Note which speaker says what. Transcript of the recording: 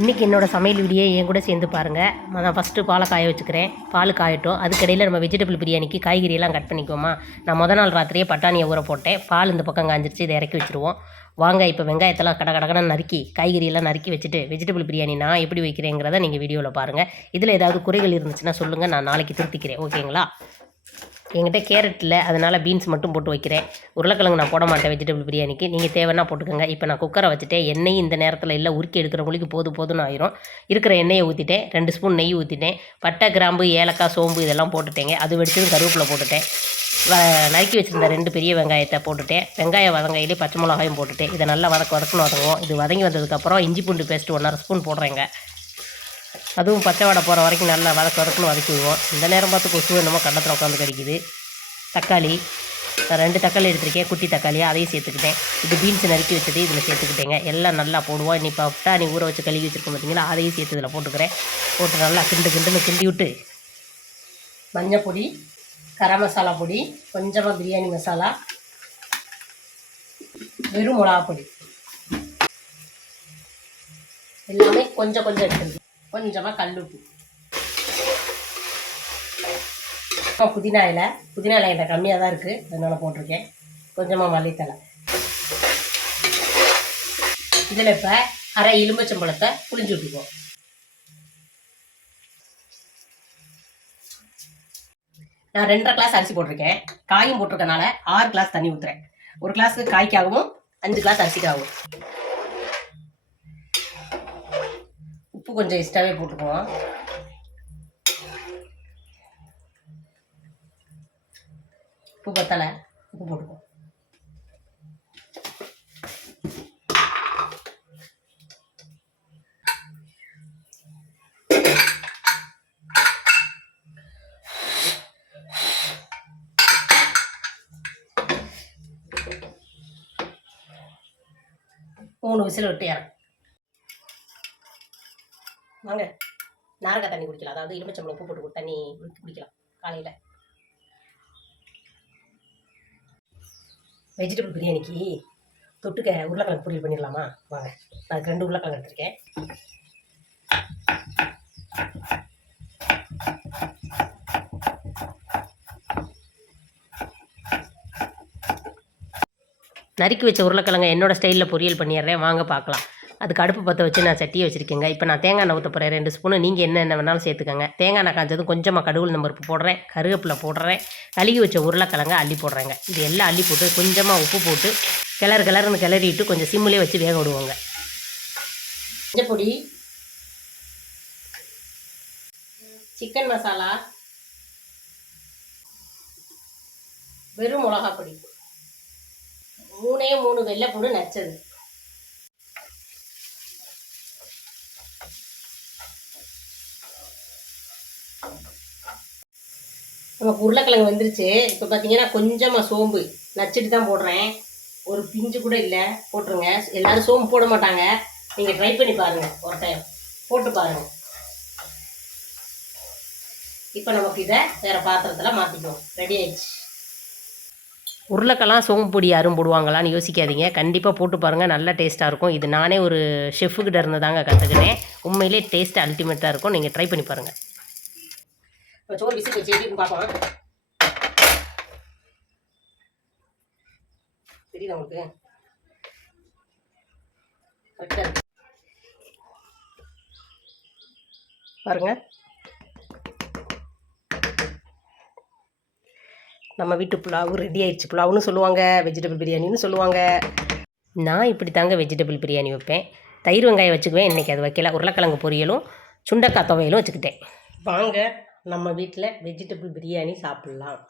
Speaker 1: இன்றைக்கி என்னோட சமையல் வீடியோ என் கூட சேர்ந்து பாருங்கள் நான் ஃபஸ்ட்டு பாலை காய வச்சுக்கிறேன். பால் காயட்டும். அதுக்கடையில் நம்ம வெஜிடபிள் பிரியாணிக்கு காய்கறியெல்லாம் கட் பண்ணிக்குவோமா? நான் முத நாள் ராத்திரியே பட்டாணியை ஊற போட்டேன். பால் இந்த பக்கம் காஞ்சிருச்சு இதை இறக்கி வச்சுருவோம். வாங்க இப்போ வெங்காயத்தெல்லாம் கட கடகடன்னு நறுக்கி காய்கறியெல்லாம் நறுக்கி வச்சுட்டு வெஜிடபிள் பிரியாணி நான் எப்படி வைக்கிறேங்கிறத நீங்கள் வீடியோவில் பாருங்கள் இதில் ஏதாவது குறைகள் இருந்துச்சுன்னா சொல்லுங்கள் நான் நாளைக்கு திருத்திக்கிறேன். ஓகேங்களா? என்கிட்ட கேரட் இல்லை அதனால் பீன்ஸ் மட்டும் போட்டு வைக்கிறேன். உருளைக்கிழங்கு நான் போட மாட்டேன் வெஜிடபிள் பிரியாணிக்கு. நீங்கள் தேவைன்னா போட்டுக்கோங்க. இப்போ நான் குக்கரை வச்சுட்டேன் எண்ணெய் இந்த நேரத்தில் இல்லை உருக்கி எடுக்கிறவங்களுக்கு போது போதும்னு ஆயிரும். இருக்கிற எண்ணெயை ஊற்றிட்டேன் ரெண்டு ஸ்பூன் நெய் ஊற்றிட்டேன் பட்டை கிராம்பு ஏலக்காய் சோம்பு இதெல்லாம் போட்டுட்டேங்க. அது வெடிச்சதும் கருவேப்பிலை போட்டுட்டேன். நறுக்கி வச்சுருந்த ரெண்டு பெரிய வெங்காயத்தை போட்டுட்டேன். வெங்காயம் வதங்கையிலே பச்சை மிளகாயும் போட்டுட்டேன். இதை நல்லா வதக்க வதக்கணும் வதங்குவோம். இது வதங்கி வந்ததுக்கப்புறம் இஞ்சி பூண்டு பேஸ்ட்டு ஒன்றரை ஸ்பூன் போடுறேங்க. அதுவும் பச்சை வடை போகிற வரைக்கும் நல்லா வதக்க வதக்கணும் வதக்கி விடுவோம் இந்த நேரம் பார்த்து கொசு என்னமோ கண்டத்தில் உட்காந்து கடிக்குது. தக்காளி ரெண்டு தக்காளி எடுத்திருக்கேன் குட்டி தக்காளியாக அதையும் சேர்த்துக்கிட்டேன். இது பீன்ஸ் நறுக்கி வச்சது இதில் சேர்த்துக்கிட்டேங்க. எல்லாம் நல்லா போடுவோம். நீ பட்டா நீ ஊற வச்சு கழுவி வச்சுருக்கோம் பார்த்தீங்களா அதையும் சேர்த்து இதில் போட்டுக்கிறேன். போட்டு நல்லா கிண்டு கிண்டுன்னு கிண்டி விட்டு மஞ்சள் பொடி கரம் மசாலா பொடி கொஞ்சமாக பிரியாணி மசாலா வெறும் மிளகா பொடி. எல்லாமே கொஞ்சம் கொஞ்சம் எடுத்துருக்கு கொஞ்சமாக கல்லுப்பு. அப்புறம் புதினா இலை. புதினா இலை என்கிட்ட கம்மியாக தான் இருக்குது அதனால் போட்டிருக்கேன். கொஞ்சமாக மல்லித்தலை இதில் இப்போ அரை எலும்பச்சம்பழத்தை புளிஞ்சு விட்டுக்குவோம் நான் ரெண்டரை கிளாஸ் அரிசி போட்டிருக்கேன். காயும் போட்டிருக்கனால ஆறு கிளாஸ் தண்ணி ஊற்றுறேன் ஒரு கிளாஸுக்கு காய்க்காகவும் அஞ்சு கிளாஸ் அரிசிக்காகவும். உப்பு கொஞ்சம் எக்ஸ்ட்ராவே போட்டுக்குவோம். உப்பு பத்தலை உப்பு போட்டுக்குவோம். மூணு விசில் விட்டு இறக்கும் வாங்க. நாரங்காய் தண்ணி குடிக்கலாம். அதாவது எலுமிச்சம்பழம் உப்பு போட்டு தண்ணி குடி- குடிக்கலாம். காலையில். வெஜிடபிள் பிரியாணிக்கு தொட்டுக்க உருளைக்கிழங்கு பொரியல் பண்ணிடலாமா? வாங்க. நான் அதுக்கு ரெண்டு உருளைக்கிழங்கு எடுத்திருக்கேன். நறுக்கி வச்ச உருளைக்கிழங்க என்னோடய ஸ்டைலில் பொரியல் பண்ணிடுறேன். வாங்க பார்க்கலாம். அதுக்கு அடுப்பு பற்ற வச்சு நான் சட்டியை வச்சுருக்கேங்க. இப்போ நான் தேங்காய் எண்ணெய் ஊற்ற போகிறேன் ரெண்டு ஸ்பூனு. நீங்கள் என்ன என்ன வேணாலும் சேர்த்துக்கோங்க. தேங்காய் எண்ணெய் காய்ச்சதும் கொஞ்சமாக கடுகு பருப்பு போடுறேன். கருவேப்பிலை போடுறேன். கழுகி வச்ச உருளைக்கிழங்கு அள்ளி போடுறேங்க. இது எல்லாம் அள்ளி போட்டு கொஞ்சமாக உப்பு போட்டு கிளறு கிளறுன்னு கிளறிட்டு கொஞ்சம் சிம்மிலே வச்சு வேக விடுவோங்க. மஞ்சள் பொடி. சிக்கன் மசாலா. வெறும் மிளகா பொடி. மூணே மூணு வெள்ளைப்பூடு நச்சது. நமக்கு உருளைக்கிழங்கு வந்துருச்சு. இப்போ பார்த்தீங்கன்னா கொஞ்சமாக சோம்பு. நச்சுட்டு தான் போடுறேன். ஒரு பிஞ்சு கூட இல்லை. போட்டுருங்க. எல்லாரும் சோம்பு போட மாட்டாங்க. நீங்கள் ட்ரை பண்ணி பாருங்கள் ஒரு டைம் போட்டு பாருங்கள் இப்போ நமக்கு இதை வேறு பாத்திரத்தில் மாற்றிக்குவோம் ரெடி ஆயிடுச்சு. உருளைக்கெல்லாம் சோம்பு பொடி யாரும் போடுவாங்களான்னு யோசிக்காதீங்க. கண்டிப்பாக போட்டு பாருங்கள் நல்ல டேஸ்ட்டாக இருக்கும். இது நானே ஒரு ஷெஃப்கிட்ட இருந்து தாங்க கற்றுக்கிட்டேன் உண்மையிலே டேஸ்ட்டு அல்டிமேட்டாக இருக்கும். நீங்கள் ட்ரை பண்ணி பாருங்கள் இப்போ சோறு விசில் வச்சு எப்படி பார்க்கலாம் தெரியுதா உங்களுக்கு கரெக்டாக இருக்கு பாருங்க நம்ம வீட்டு புலாவும் ரெடி ஆயிடுச்சு. புலாவுன்னு சொல்லுவாங்க வெஜிடபிள் பிரியாணின்னு சொல்லுவாங்க. நான் இப்படி தாங்க வெஜிடபிள் பிரியாணி வைப்பேன். தயிர் வெங்காயம் வச்சுக்குவேன் இன்றைக்கி அது வைக்கல. உருளைக்கிழங்கு பொரியலும் சுண்டக்காய் துவையலும் வச்சுக்கிட்டேன். வாங்க. நம்ம வீட்டில் வெஜிடபிள் பிரியாணி சாப்பிட்லாம்.